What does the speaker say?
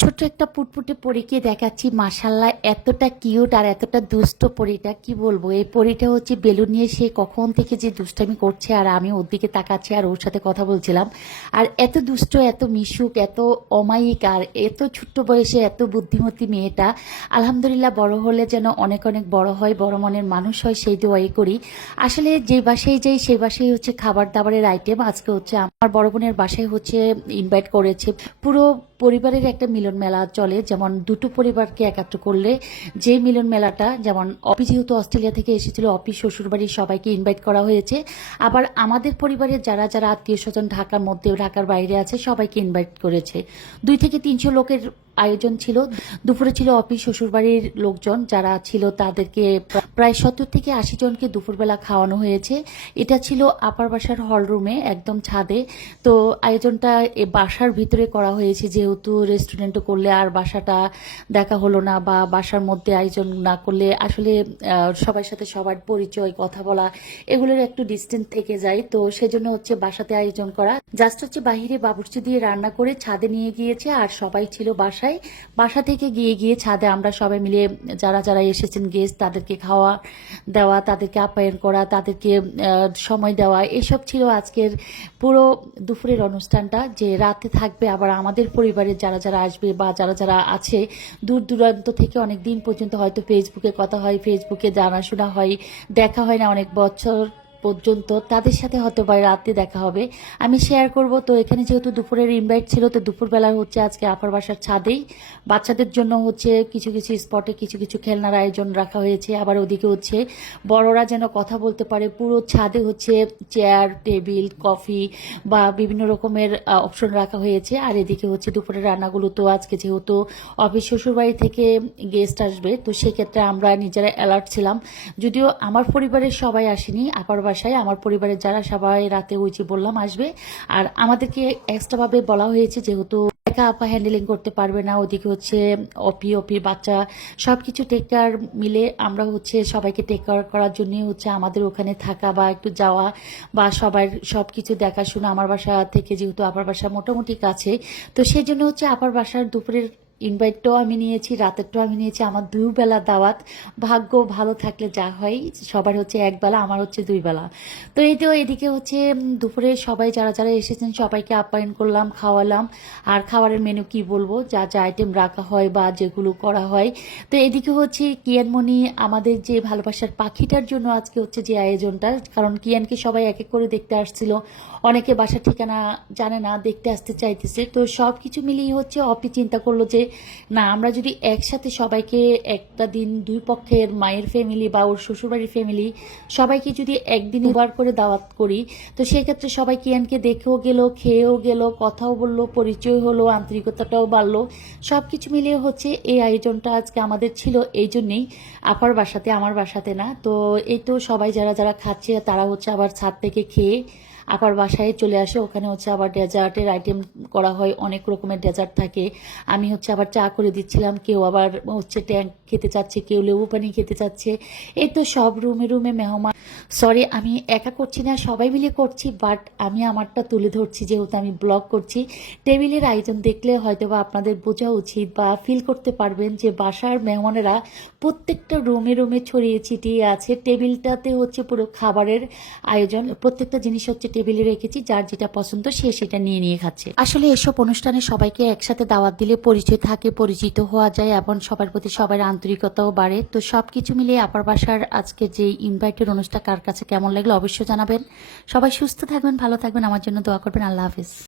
ছোট্ট একটা পুটপুটে পরীকে দেখাচ্ছি। মাসাল্লাহ এতটা কিউট আর এতটা দুষ্ট পরীটা, কি বলব? এই পরীটা হচ্ছে বেলুন নিয়ে সে কখন থেকে যে দুষ্টামি করছে আর আমি ওর দিকে তাকাচ্ছি আর ওর সাথে কথা বলছিলাম। আর এত দুষ্ট, এত মিশুক, এত অমায়িক আর এত ছোট্ট বয়সে এত বুদ্ধিমতী মেয়েটা, আলহামদুলিল্লাহ বড় হলে যেন অনেক অনেক বড় হয়, বড় মনের মানুষ হয়, সেই দোয়াই করি। আসলে যে বাসায় যাই সেই বাসায় হচ্ছে খাবার দাবারের আইটেম আজকে হচ্ছে আমার বড় বোনের বাসায় হচ্ছে ইনভাইট করেছে। পুরো পরিবারের একটা মিলন মেলা চলে, যেমন দুটো পরিবারকে একাত্র করলে যে মিলন মেলাটা, যেমন অপি যেহেতু অস্ট্রেলিয়া থেকে এসেছিল অপি শ্বশুরবাড়ির সবাইকে ইনভাইট করা হয়েছে। আবার আমাদের পরিবারের যারা যারা আত্মীয় স্বজন ঢাকার মধ্যে, ঢাকার বাইরে আছে, সবাইকে ইনভাইট করেছে। দুই থেকে তিনশো লোকের আয়োজন ছিল। দুপুরে ছিল অফিস, শ্বশুরবাড়ির লোকজন যারা ছিল তাদেরকে প্রায় সত্তর থেকে আশি জনকে দুপুরবেলা খাওয়ানো হয়েছে। এটা ছিল আপার বাসার হল রুমে, একদম ছাদে। তো আয়োজনটা এ বাসার ভিতরে করা হয়েছে। যেহেতু রেস্টুরেন্টে করলে আর বাসাটা দেখা হলো না বা বাসার মধ্যে আয়োজন না করলে আসলে সবার সাথে সবার পরিচয়, কথা বলা এগুলোর একটু ডিস্টেন্স থেকে যায়। তো সেজন্য হচ্ছে বাসাতে আয়োজন করা। জাস্ট হচ্ছে বাহিরে বাবুর্চি দিয়ে রান্না করে ছাদে নিয়ে গিয়েছে আর সবাই ছিল বাসায়। বাসা থেকে গিয়ে গিয়ে ছাদে আমরা সবাই মিলে যারা যারা এসেছেন গেস্ট তাদেরকে খাওয়া দেওয়া, তাদেরকে আপ্যায়ন করা, তাদেরকে সময় দেওয়া, এসব ছিল আজকের পুরো দুপুরের অনুষ্ঠানটা যে রাতে থাকবে আবার আমাদের পরিবারের যারা যারা আসবে বা যারা যারা আছে, দূর দূরান্ত থেকে অনেক দিন পর্যন্ত হয়তো ফেসবুকে কথা হয় ফেসবুকে জানাশোনা হয়, দেখা হয় না অনেক বছর। পর্যন্ত তাদের সাথে হয়তো বা রাতে দেখা হবে। আমি শেয়ার করব, তো এখানে যেহেতু দুপুরের ইনভাইট ছিল, তো দুপুরবেলা হচ্ছে আজকে আপার বাসার ছাদেই। বাচ্চাদের জন্য হচ্ছে কিছু কিছু স্পটে কিছু কিছু খেলনার আয়োজন রাখা হয়েছে। আবার ওদিকে হচ্ছে বড়রা যেন কথা বলতে পারে, পুরো ছাদে হচ্ছে চেয়ার টেবিল কফি বা বিভিন্ন রকমের অপশন রাখা হয়েছে। আর এদিকে হচ্ছে দুপুরের রান্নাগুলো তো আজকে যেহেতু অফিস শ্বশুরবাড়ি থেকে গেস্ট আসবে, তো সেক্ষেত্রে আমরা নিজেরা অ্যালার্ট ছিলাম। যদিও আমার পরিবারের সবাই আসেনি, আপার বাসায় আমার পরিবারের যারা সবাই রাতে যে বললাম আসবে। আর আমাদেরকে এক্সট্রাভাবে বলা হয়েছে যেহেতু একা আপা হ্যান্ডেলিং করতে পারবে না, ওদিকে হচ্ছে অপি অপির বাচ্চা সব কিছু টেক কেয়ার মিলে আমরা হচ্ছে সবাইকে টেক কেয়ার করার জন্য হচ্ছে আমাদের ওখানে থাকা বা একটু যাওয়া বা সবার সব কিছু দেখাশোনা আমার বাসা থেকে যেহেতু আপার বাসা মোটামুটি কাছে। তো সেই জন্য হচ্ছে আপার বাসার দুপুরের ইনভাইটটাও আমি নিয়েছি, রাতেরটাও আমি নিয়েছি, আমার দুই বেলা দাওয়াত। ভাগ্য ভালো থাকলে যা হয়, সবার হচ্ছে এক বেলা, আমার হচ্ছে দুই বেলা। তো এই তো এদিকে হচ্ছে দুপুরে সবাই যারা যারা এসেছেন, সবাইকে আপ্যায়ন করলাম, খাওয়ালাম। আর খাবারের মেনু কি বলব? যা যা আইটেম রাখা হয় বা যেগুলো করা হয়। তো এদিকে হচ্ছে কিয়ানমণি, আমাদের যে ভালোবাসার পাখিটার জন্য আজকে হচ্ছে যে আয়োজনটা, কারণ কিয়ানকে সবাই এক এক করে দেখতে আসছিল। অনেকে বাসার ঠিকানা জানে না, দেখতে আসতে চাইতেছে। তো সব কিছু মিলিয়ে হচ্ছে অপি চিন্তা করল যে না, আমরা যদি একসাথে সবাইকে একটা দিন দুই পক্ষের মায়ের ফ্যামিলি বা ওর শ্বশুরবাড়ির ফ্যামিলি সবাইকে যদি একদিন বার করে দাওয়াত করি, তো সেক্ষেত্রে সবাই কিয়ানকে দেখেও গেল, খেয়েও গেল, কথাও বলল পরিচয় হলো, আন্তরিকতাটাও বাড়লো সব কিছু মিলিয়ে হচ্ছে এই আয়োজনটা আজকে আমাদের ছিল এই জন্যেই। আপার বাসাতে, আমার বাসাতে না, তো এই তো সবাই যারা যারা খাচ্ছে, তারা হচ্ছে আবার ছাদ থেকে খেয়ে আবার বাসায় চলে আসে। ওখানে হচ্ছে আবার ডেজার্টের আইটেম করা হয়, অনেক রকমের ডেজার্ট থাকে। আমি হচ্ছে আবার চা করে দিচ্ছিলাম, কেউ আবার হচ্ছে ট্যাঙ্ক খেতে চাচ্ছে, কেউ লেবু পানি খেতে চাচ্ছে। এই তো সব রুমে রুমে মেহমান। সরি আমি একা করছি না, সবাই মিলে করছি বাট আমি আমারটা তুলে ধরছি যেহেতু আমি ব্লগ করছি। টেবিলের আয়োজন দেখলে হয়তো বা আপনাদের বোঝা উচিত বা ফিল করতে পারবেন যে বাসার মেহমানেরা প্রত্যেকটা রুমে রুমে ছড়িয়ে ছিটিয়ে আছে। টেবিলটাতে হচ্ছে পুরো খাবারের আয়োজন, প্রত্যেকটা জিনিস হচ্ছে টেবিলে রেখেছি, যার যেটা পছন্দ সে সেটা নিয়ে নিয়ে খাচ্ছে। আসলে এসব অনুষ্ঠানে সবাইকে একসাথে দাওয়াত দিলে পরিচয় থাকে, পরিচিত হওয়া যায় এবং সবার প্রতি সবার আন্তরিকতাও বাড়ে। তো সব কিছু মিলিয়ে আপার বাসার আজকে যে ইনভাইটের অনুষ্ঠান কার কাছে কেমন লাগল অবশ্যই জানাবেন। সবাই সুস্থ থাকবেন, ভালো থাকবেন। আমার জন্য দোয়া করবেন। আল্লাহ হাফিজ।